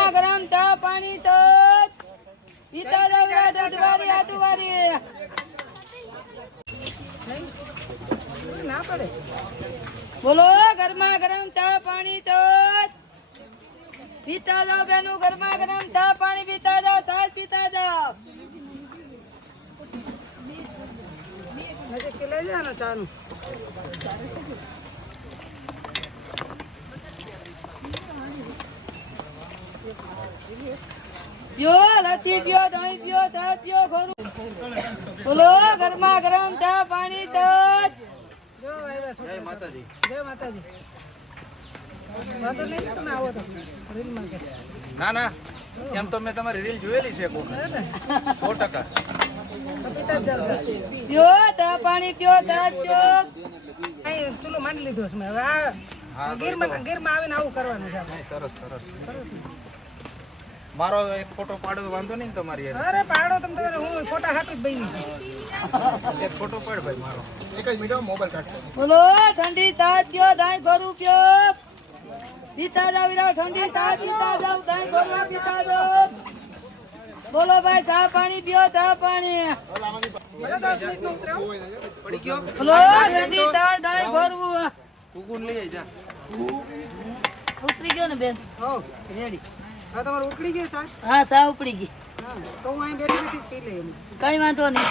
ગરમા ગરમ ચા પાણી તો પીતા જાવ દૂધવાળી આદુવાળી ના પડે બોલો ગરમા ગરમ ચા પાણી તો પીતા જાવ બેનું ગરમા ગરમ ચા પાણી પીતા જાવ છાશ પીતા જાવ નજીક લઈ જાવ ને ચાનું પ્યો લચ્છી પ્યો દહીં પ્યો છાશ પ્યો ખોરું બોલો ગરમા ગરમ ચા પાણી તો જય માતાજી જય માતાજી વાતો નહીં ને તમે આવો તો રીલમાં કે ના ના એમ તો મેં તમારી રીલ જોયેલી છે 100%. પ્યો ચા પાણી પ્યો છાશ પ્યો અહીં ચૂલો માંડી લીધો છે મેં હવે આ ગીરમાં આવીને આવું કરવાનું છે. સરસ સરસ મારો એક ફોટો પાડો તો વાંધો નહીં તમારી અરે પાડો તમે હું ફોટા હાટું જ બની એક ફોટો પાડ ભાઈ મારો એક જ મિનિટ મોબાઈલ કાઢો બોલો ઠંડી છાશ પ્યો દહીં ખોરું પ્યો પીતા જાવ ઠંડી છાશ પીતા જાવ દહીં ખોરું પીતા જાવ બોલો ભાઈ ચા પાણી પીઓ ચા પાણી પડી ગયો બોલો ઠંડી છાશ દહીં ખોરું કુકુન લઈ જા ઉતરી ગયો ને બેન હો રેડી હા તમારે ઉકળી ગઈ ચા હા ચા ઉપડી ગઈ તો હું અહીં બેઠી બેઠી પી લઈ કઈ વાંધો નહીં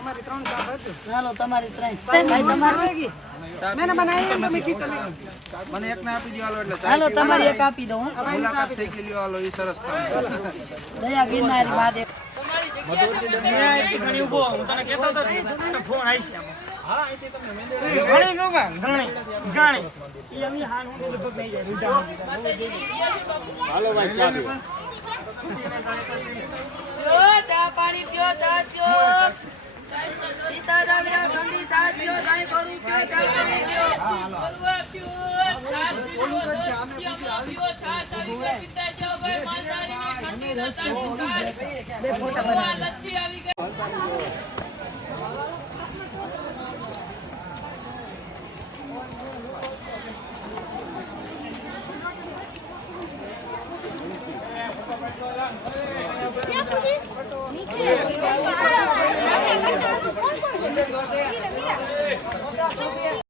અમારી 3 ચા ભરજો ચાલો તમારી 3 ભાઈ તમારી મેં બનાવી તો મીઠી ચલી મને એકને આપી દો એટલે ચાલો તમારી એક આપી દો મુલાકાત થઈ ગઈ લ્યો હાલો ઈ સરસ કામ દયા ગિરનારી મહાદેવ ચા પાણી પીઓ છાશ પીઓ પીતા જાવ ઠંડી છાશ પીઓ દહીં ખોરું પીઓ ચા પાણી પીઓ